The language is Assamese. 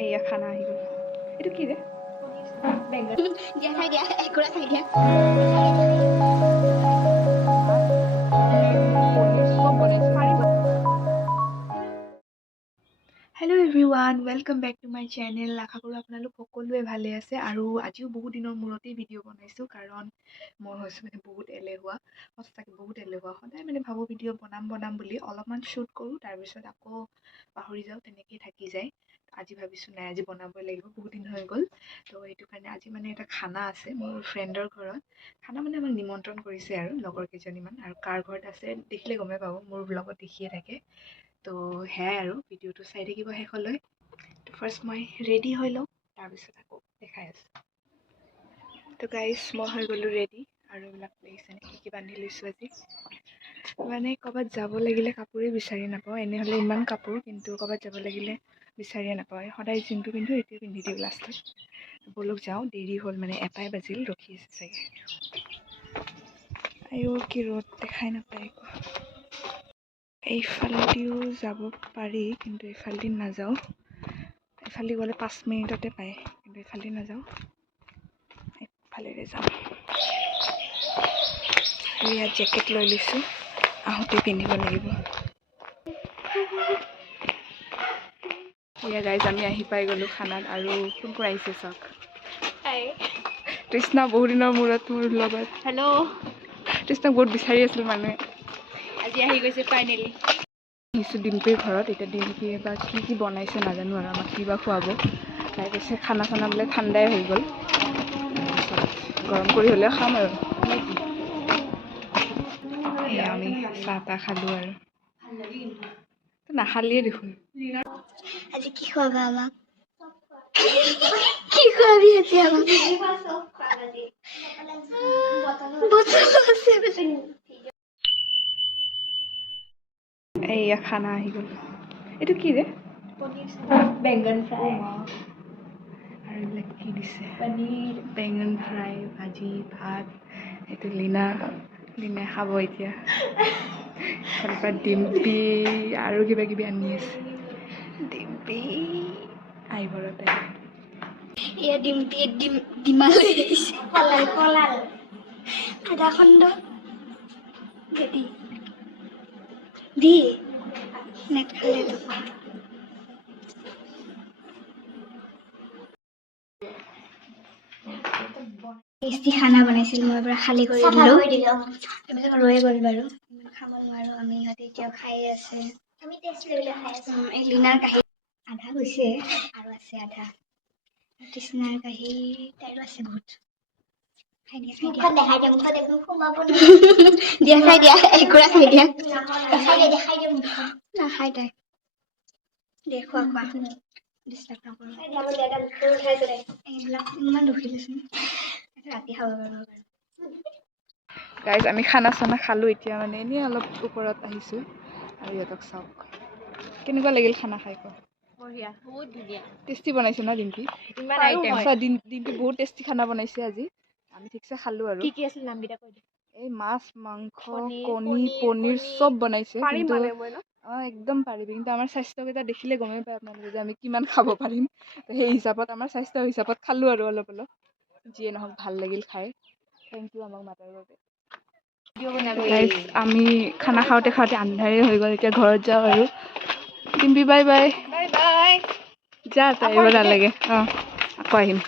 এইয়া খানা আহি গ'ল। এইটো কি ৰে? দিয়া খাই দিয়া একুৰা খাই দিয়া hello' everyone, welcome back to my channel. আশা কৰোঁ আপোনালোক সকলোৱে ভালে আছে। আৰু আজিও বহুত দিনৰ মূৰতেই ভিডিঅ' বনাইছোঁ, কাৰণ মই হৈছোঁ বহুত এলেহুৱা। সঁচাকৈ বহুত এলেহুৱা। সদায় ভাবোঁ ভিডিঅ' বনাম বুলি, অলপমান শ্বুট কৰোঁ, তাৰপিছত আকৌ পাহৰি যাওঁ, তেনেকেই থাকি যায়। আজি ভাবিছোঁ নাই, আজি বনাবই লাগিব, বহুত দিন হৈ গ'ল। তো সেইটো কাৰণে আজি এটা খানা আছে মোৰ ফ্ৰেণ্ডৰ ঘৰত। খানা আমাক নিমন্ত্ৰণ কৰিছে আৰু লগৰ কেইজনীমান, আৰু কাৰ ঘৰত আছে দেখিলে গমেই পাব, মোৰ ব্লগত দেখিয়ে থাকে। তো সেয়াই আৰু ভিডিঅ'টো চাই থাকিব শেষলৈ। তো ফাৰ্ষ্ট মই ৰেডি হৈ লওঁ, তাৰপিছত আকৌ দেখাই আছোঁ। তো গাইজ, মই হৈ গ'লোঁ ৰেডি, আৰু এইবিলাক দেখিছেনে কি বান্ধি লৈছোঁ আজি। ক'ৰবাত যাব লাগিলে কাপোৰেই বিচাৰি নাপাওঁ। এনেহ'লে ইমান কাপোৰ, কিন্তু ক'ৰবাত যাব লাগিলে বিচাৰিয়ে নাপাওঁ। সদায় যোনটো পিন্ধোঁ এইটোৱে পিন্ধি দিওঁ লাষ্টত। ব'লক যাওঁ, দেৰি হ'ল, 1টাই বাজিল, ৰখি আছে চাগে। আইঅ' কি ৰ'দ, দেখাই নাপায় একো। এইফালেদিও যাব পাৰি, কিন্তু এইফালেদি নাযাওঁ। এইফালে গ'লে 5 মিনিটতে পায়, কিন্তু এইফালেদি নাযাওঁ, এইফালেৰে যাওঁ। আৰু ইয়াত জেকেট লৈ লৈছোঁ, আহোঁতে পিন্ধিব লাগিব। এয়া গাইজ, আমি আহি পাই গ'লোঁ খানাত, আৰু কোন কোন আহিছে চাওক। তৃষ্ণা বহুত দিনৰ মূৰত মোৰ লগত। হেল্ল' তৃষ্ণাক বহুত বিচাৰি আছিল মানুহে। আজি আহি গৈছে ফাইনেলি। আহিছোঁ ডিম্পীৰ ঘৰত। এতিয়া ডিম্পীয়ে বা কি বনাইছে নাজানো, আৰু আমাক কিবা খুৱাব। তাই কৈছে খানা চানা বোলে ঠাণ্ডাই হৈ গ'ল, তাৰপিছত গৰম কৰি হ'লেও খাম আৰু। এয়া আমি চাহ তাহ খালোঁ, আৰু নাখালিয়ে দেখোন। আজি কি খুৱাবা আমাক? কি খুৱাবি আজি আমাক? এইয়া খানা আহি গ'ল। এইটো কি ৰে? বেংগন ফ্ৰাই। আৰু এইবিলাক কি দিছে? পনীৰ, বেঙন ফ্ৰাই, ভাজি, ভাত। এইটো লীনাই খাব এতিয়া। তাৰপৰা ডিম্পী আৰু কিবা কিবি আনি আছে। ডিম্পী আহিব ৰ তাই। এয়া ডিম্পিয়ে ডিমা লৈ আহিছে। পলাল আধা খণ্ড দি নেট খালে তো। টেষ্টি খানা বনাইছিল, মই পৰা খালী কৰি দিলোঁ। এইবিলাক ৰৈ গ'ল বাৰু, খাব নোৱাৰোঁ আমি। ইহঁতে এতিয়াও খাই আছে। এই লীনাৰ কাঁহী আধা গৈছে, আৰু আছে আধা। তৃষ্ণাৰ কাঁহী তাইৰো আছে বহুত। দিয়া খাই দিয়া, একুৰা খাই দিয়া। নাখাই তাই। দে খোৱা ডিষ্টাৰ্ব নকৰোঁ। এইবিলাক ইমান দুখী দেচোন, ৰাতি খাব পাৰিব। গাইজ, আমি খানা চানা খালোঁ, এতিয়া এনেই অলপ ওপৰত আহিছোঁ। আৰু ইহঁতক চাওক, কেনেকুৱা লাগিল খানা খাই কওক। বঢ়িয়া, বহুত ধুনীয়া। টেষ্টি বনাইছে ন ডিম্পী? ইমান আইটেম। ডিম্পী বহুত টেষ্টি খানা বনাইছে আজি। আমি ঠিকছে খালোঁ আৰু। কি আছিল নামকেইটা কৈ দে। এই মাছ, মাংস, কণী, পনীৰ চব বনাইছে। কিন্তু একদম পাৰিবি, কিন্তু আমাৰ স্বাস্থ্যকেইটা দেখিলে গমেই পায় আপোনালোকে যে আমি কিমান খাব পাৰিম। সেই হিচাপত, আমাৰ স্বাস্থ্য হিচাপত খালোঁ আৰু অলপ অলপ। যিয়ে নহওক, ভাল লাগিল খাই। থেংক ইউ আমাক মাতাৰ বাবে। গাইজ, আমি খানা খাওঁতে আন্ধাৰেই হৈ গ'ল। এতিয়া ঘৰত যাওঁ আৰু। Dimpi bye bye. Bye bye. যা, তই আহিব নালাগে। আকৌ আহিম।